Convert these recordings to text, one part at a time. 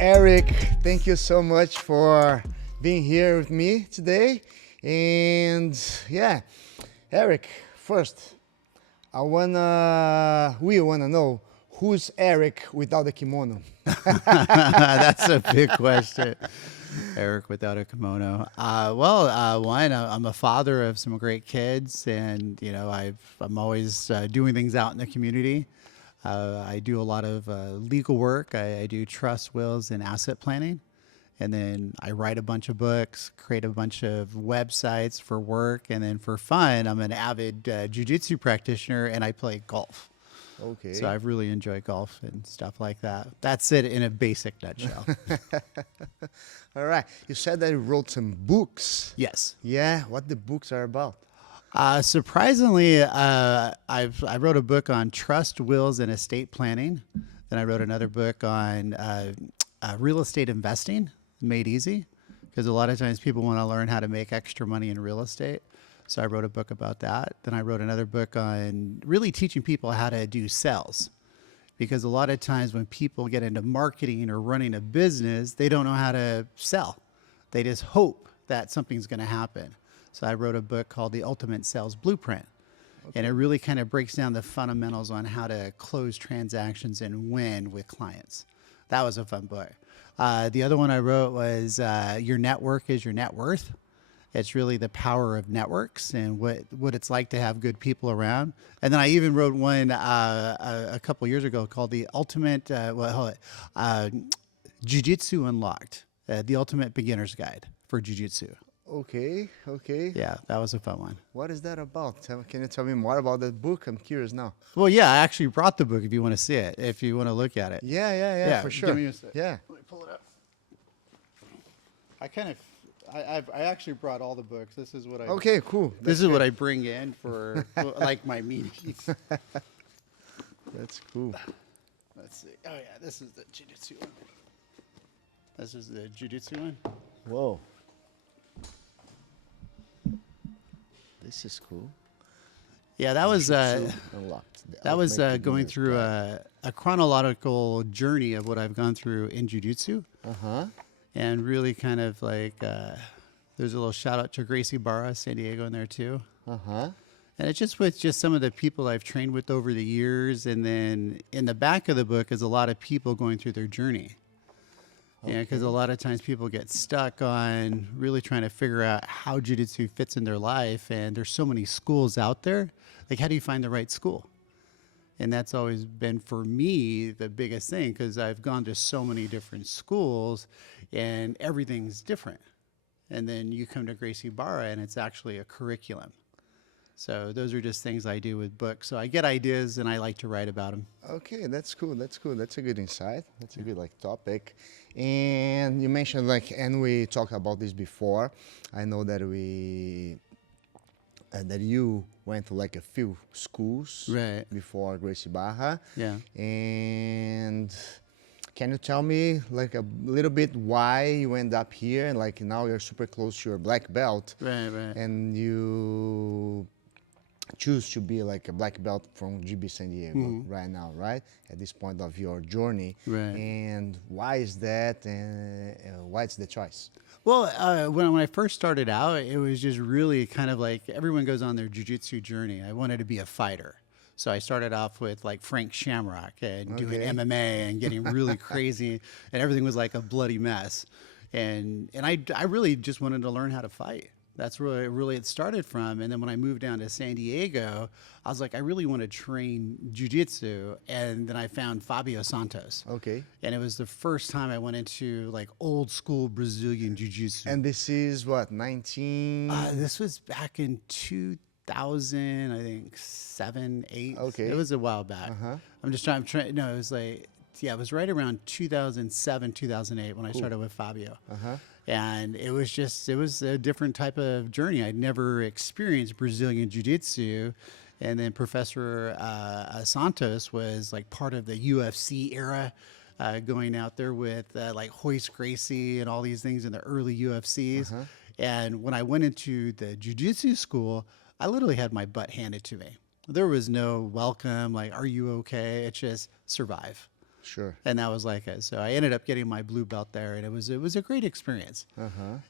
Erick, thank you so much for being here with me today. And yeah, Erick, first, we wanna know who's Erick without the kimono. That's a big question. Eric without a kimono. One, I'm a father of some great kids, and I'm always doing things out in the community. I do a lot of legal work. I do trust, wills, and asset planning, and then I write a bunch of books, create a bunch of websites for work, and then for fun, I'm an avid jiu-jitsu practitioner, and I play golf. Okay. So I've really enjoyed golf and stuff like that. That's it in a basic nutshell. All right. You said that you wrote some books. Yes. Yeah. What the books are about? Surprisingly, I wrote a book on trust, wills, and estate planning. Then I wrote another book on real estate investing, made easy, because a lot of times people want to learn how to make extra money in real estate. So I wrote a book about that. Then I wrote another book on really teaching people how to do sales. Because a lot of times when people get into marketing or running a business, they don't know how to sell. They just hope that something's going to happen. So I wrote a book called The Ultimate Sales Blueprint. Okay. And it really kind of breaks down the fundamentals on how to close transactions and win with clients. That was a fun book. The other one I wrote was Your Network is Your Net Worth. It's really the power of networks and what it's like to have good people around. And then I even wrote one a couple years ago called The Ultimate Jiu-Jitsu Unlocked, the Ultimate Beginner's Guide for Jiu-Jitsu. Okay. Okay. Yeah, that was a fun one. What is that about? Can you tell me more about that book? I'm curious now. Well, yeah, I actually brought the book if you want to see it, if you want to look at it. Yeah, for sure. Give me a sec. Yeah. Let me pull it up. I actually brought all the books. This is what I. Okay, cool. This is what I bring in for like my meetings. That's cool. Let's see. Oh yeah, this is the jiu-jitsu one. This is the jiu-jitsu one. Whoa. This is cool. Yeah, that was Unlocked. Going through a chronological journey of what I've gone through in jiu-jitsu. And really kind of like, there's a little shout out to Gracie Barra San Diego in there too. And it's just with just some of the people I've trained with over the years. And then in the back of the book is a lot of people going through their journey. Yeah, because a lot of times people get stuck on really trying to figure out how jiu-jitsu fits in their life. And there's so many schools out there. Like, how do you find the right school? And that's always been, for me, the biggest thing, because I've gone to so many different schools and everything's different. And then you come to Gracie Barra and it's actually a curriculum. So those are just things I do with books. So I get ideas and I like to write about them. Okay, that's cool. That's cool. That's a good insight. That's a good topic. And you mentioned and we talked about this before. I know that that you went to a few schools before Gracie Barra. Yeah. And can you tell me a little bit why you end up here and now you're super close to your black belt. Right. And you choose to be a black belt from GB San Diego right now, right? At this point of your journey. Right. And why is that and why it's the choice? Well, when I first started out, it was just really kind of like everyone goes on their jiu-jitsu journey. I wanted to be a fighter. So I started off with Frank Shamrock and doing MMA and getting really crazy, and everything was like a bloody mess. And I really just wanted to learn how to fight. That's really it started from. And then when I moved down to San Diego, I was like, I really want to train jiu-jitsu. And then I found Fabio Santos. Okay. And it was the first time I went into old school Brazilian jiu-jitsu. And this is what, 19? This was back in 2000, I think 7, 8. Okay. It was a while back. I'm trying. No, it was it was right around 2007, 2008 when I started with Fabio. And it was a different type of journey. I'd never experienced Brazilian Jiu-Jitsu. And then Professor Santos was part of the UFC era, going out there with Hoist Gracie and all these things in the early UFCs. And when I went into the Jiu-Jitsu school, I literally had my butt handed to me. There was no welcome, are you okay? It's just survive. Sure. And that was like it. So I ended up getting my blue belt there, and it was a great experience.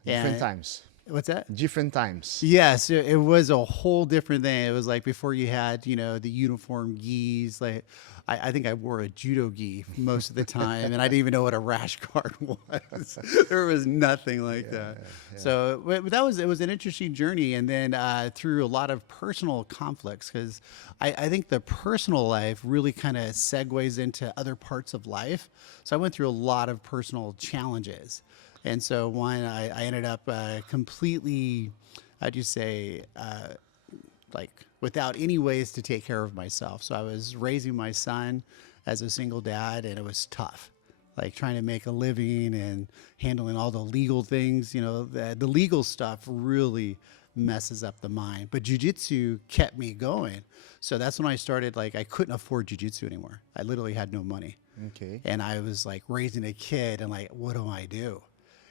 Different times. What's that? Different times. Yes, it was a whole different thing. It was like before you had, the uniform gis. Like, I think I wore a judo gi most of the time, and I didn't even know what a rash guard was. There was nothing like that. Yeah. So it was an interesting journey, and then through a lot of personal conflicts, because I think the personal life really kind of segues into other parts of life. So I went through a lot of personal challenges. And so I ended up completely, how'd you say, like without any ways to take care of myself. So I was raising my son as a single dad, and it was tough, like trying to make a living and handling all the legal things. The legal stuff really messes up the mind. But jiu-jitsu kept me going. So that's when I started, like, I couldn't afford jiu-jitsu anymore. I literally had no money. Okay. And I was like raising a kid and like, what do I do?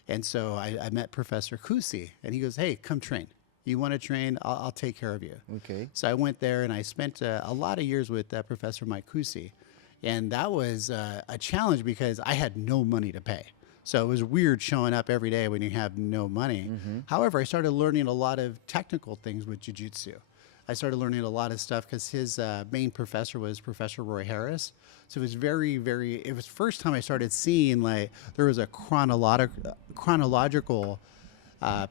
And so I met Professor Kusi, and he goes, hey, come train. You want to train? I'll take care of you. Okay. So I went there, and I spent a lot of years with Professor Mike Kusi. And that was a challenge because I had no money to pay. So it was weird showing up every day when you have no money. However, I started learning a lot of technical things with jiu-jitsu. I started learning a lot of stuff because his main professor was Professor Roy Harris. So it was it was the first time I started seeing like there was a chronological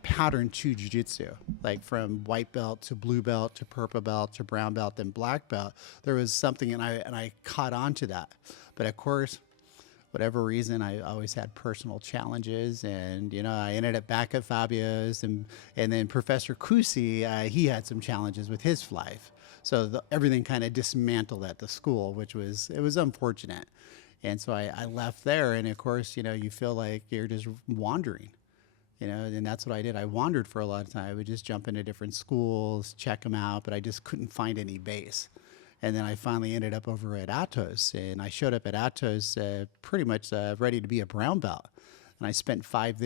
pattern to jiu-jitsu, like from white belt to blue belt to purple belt to brown belt and black belt. There was something, and I caught on to that. But of course, whatever reason, I always had personal challenges, and I ended up back at Fabio's, and then Professor Kusi, he had some challenges with his life, so everything kind of dismantled at the school, which was unfortunate, and so I left there, and of course, you feel like you're just wandering, and that's what I did. I wandered for a lot of time. I would just jump into different schools, check them out, but I just couldn't find any base. And then I finally ended up over at Atos, and I showed up at Atos pretty much ready to be a brown belt. And I spent 5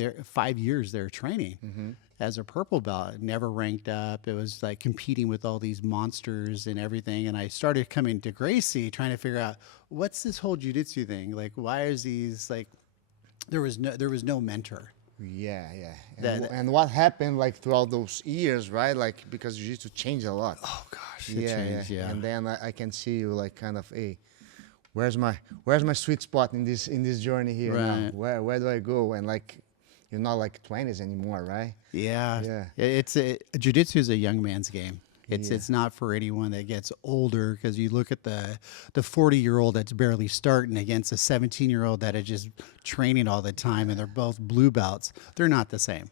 years there training as a purple belt. Never ranked up. It was like competing with all these monsters and everything. And I started coming to Gracie, trying to figure out what's this whole jiu-jitsu thing. Like, why is these like? There was no mentor. Yeah. And what happened like throughout those years, right? Like because jiu-jitsu changed a lot. Oh gosh, it changed. Yeah. And then I can see you like kind of, hey, where's my sweet spot in this journey here now? Where do I go? And like you're not like 20s anymore, right? Yeah. Jiu-jitsu is a young man's game. It's not for anyone that gets older, because you look at the 40-year-old that's barely starting against a 17-year-old that is just training all the time, and they're both blue belts. They're not the same.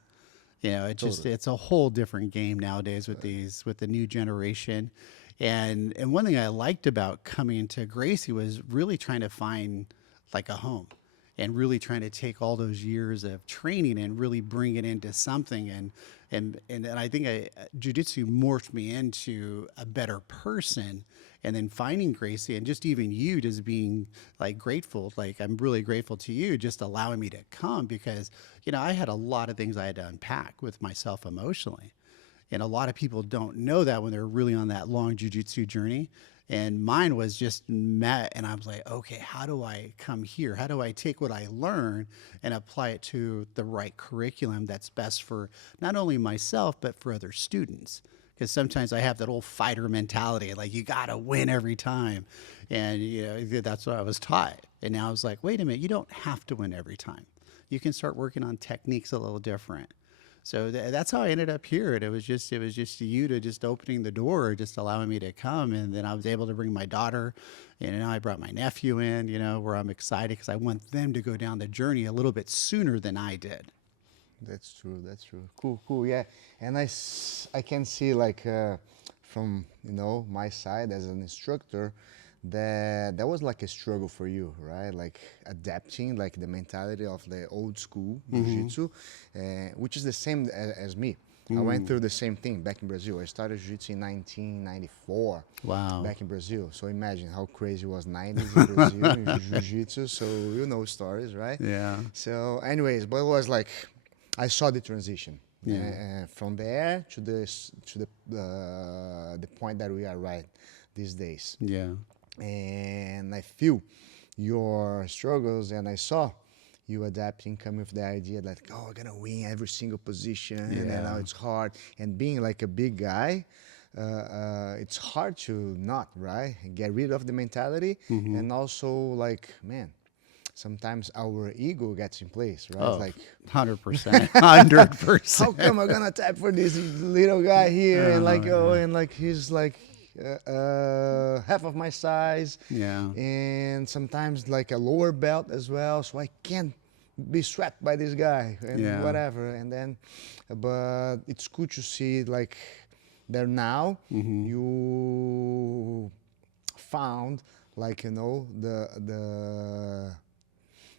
It's a whole different game nowadays with the new generation. And one thing I liked about coming to Gracie was really trying to find like a home, and really trying to take all those years of training and really bring it into something. And I think jiu-jitsu morphed me into a better person. And then finding Gracie, and just even you just being like grateful, like I'm really grateful to you just allowing me to come, because, I had a lot of things I had to unpack with myself emotionally. And a lot of people don't know that when they're really on that long jiu-jitsu journey. And mine was just met, and I was like, okay, how do I come here? How do I take what I learned and apply it to the right curriculum that's best for not only myself, but for other students? Because sometimes I have that old fighter mentality, like you got to win every time. And that's what I was taught. And now I was like, wait a minute, you don't have to win every time. You can start working on techniques a little different. So that's how I ended up here. And it was just you to just opening the door, just allowing me to come. And then I was able to bring my daughter, and now I brought my nephew in, where I'm excited because I want them to go down the journey a little bit sooner than I did. That's true. Cool. Yeah. And I can see like from, my side as an instructor, that was like a struggle for you, right? Like adapting like the mentality of the old school jiu-jitsu, which is the same as me. I went through the same thing back in Brazil. I started jiu-jitsu in 1994. Wow. Back in Brazil. So imagine how crazy it was 90s in Brazil in jiu-jitsu. So stories, right? Yeah. So anyways, but it was like I saw the transition. From there to the point that we are right these days. Yeah. And I feel your struggles, and I saw you adapting, coming with the idea that, oh, I'm gonna win every single position, and now it's hard. And being like a big guy, it's hard to not, right? Get rid of the mentality, and also like, man, sometimes our ego gets in place, right? Oh, It's like, 100%, 100%. how come I'm gonna tap for this little guy here, and like, oh, and like he's like half of my size, Yeah. and sometimes like a lower belt as well, so I can't be swept by this guy and whatever. And then, but it's cool to see like that now you found like, you know,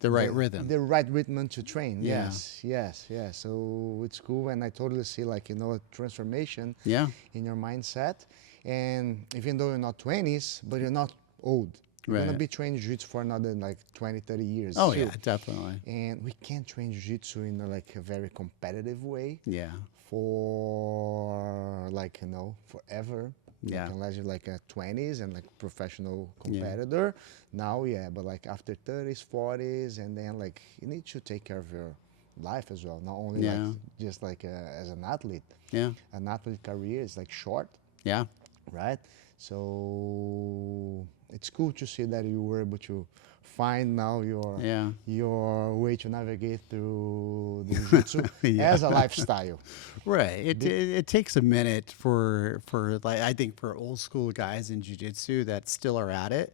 The right rhythm. the right rhythm to train. Yeah. Yes. So it's cool, and I totally see like, you know, a transformation Yeah. in your mindset. And even though you're not 20s, but you're not old. You're gonna Right. be training jiu-jitsu for another like 20, 30 years. Oh, too. yeah, definitely. And we can't train jiu-jitsu in like a very competitive way Yeah. for like, you know, forever. Yeah. Like, unless you're like a 20s and like professional competitor. Now, but like after 30s, 40s, and then like you need to take care of your life as well. Not only like just like as an athlete. Yeah. An athlete career is like short, Yeah. right? So it's cool to see that you were able to find now your way to navigate through the jiu-jitsu as a lifestyle. Right. It takes a minute for like, I think for old school guys in jiu-jitsu that still are at it.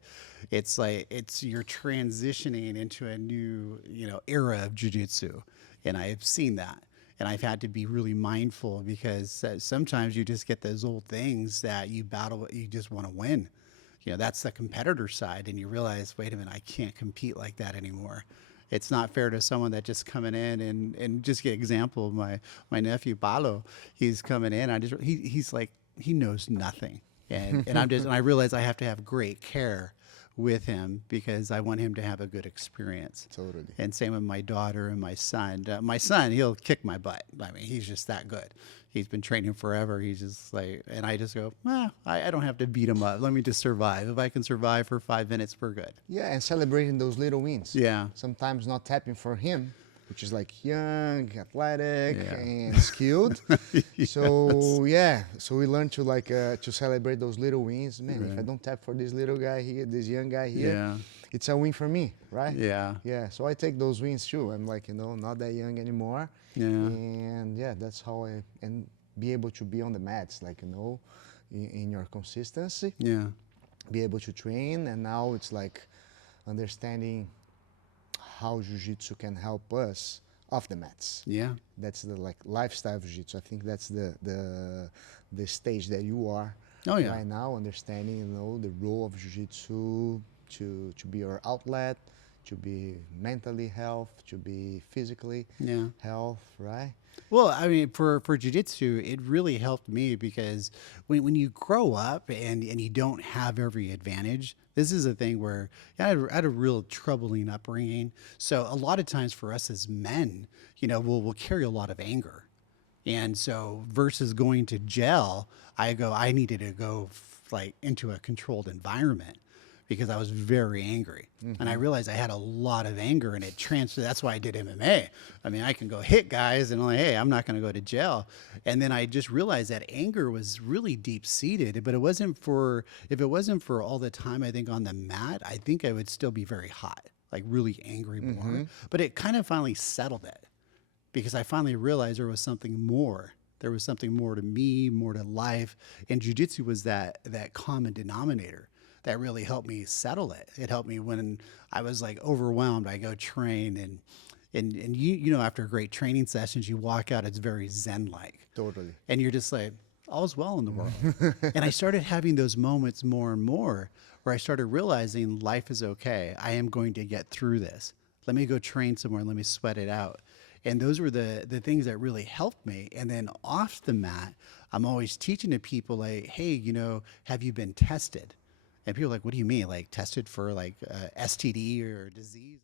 It's like you're transitioning into a new, you know, era of jiu-jitsu, and I've seen that. And I've had to be really mindful because sometimes you just get those old things that you battle, you just want to win. You know, that's the competitor side, and you realize, wait a minute, I can't compete like that anymore. It's not fair to someone that just coming in and just get example, my nephew Paulo, he's coming in, he's like, he knows nothing. And I realize I have to have great care with him because I want him to have a good experience. Totally. And same with my daughter and my son. My son, he'll kick my butt. I mean, he's just that good. He's been training forever. He's just like, and I just go, I don't have to beat him up. Let me just survive. If I can survive for 5 minutes, we're good. Yeah, and celebrating those little wins. Yeah. Sometimes not tapping for him, which is like young, athletic, and skilled. So we learn to like to celebrate those little wins. Man, if I don't tap for this little guy here, this young guy here, it's a win for me, right? Yeah. So I take those wins too. I'm like, you know, not that young anymore. Yeah. And that's how and be able to be on the mats, like, you know, in your consistency. Yeah. Be able to train, and now it's like understanding how jiu-jitsu can help us off the mats. Yeah. That's the like lifestyle of jiu-jitsu. I think that's the stage that you are right now, understanding, you know, the role of jiu-jitsu to be your outlet, to be mentally health, to be physically health, right? Well, I mean, for jiu-jitsu, it really helped me because when you grow up and you don't have every advantage, this is a thing where I had a real troubling upbringing. So a lot of times for us as men, you know, we'll carry a lot of anger. And so versus going to jail, I needed to go like into a controlled environment because I was very angry. And I realized I had a lot of anger, and it transferred. That's why I did MMA. I mean, I can go hit guys and like, hey, I'm not going to go to jail. And then I just realized that anger was really deep seated, but if it wasn't for all the time, I think on the mat, I think I would still be very hot, like really angry more. But it kind of finally settled it because I finally realized there was something more. There was something more to me, more to life. And jiu-jitsu was that common denominator that really helped me settle it. It helped me when I was like overwhelmed. I go train and you know, after great training sessions, you walk out, it's very Zen-like. Totally. And you're just like, all's well in the world. And I started having those moments more and more where I started realizing life is okay. I am going to get through this. Let me go train somewhere and let me sweat it out. And those were the things that really helped me. And then off the mat, I'm always teaching to people like, hey, you know, have you been tested? And people are like, what do you mean? Like tested for like STD or disease?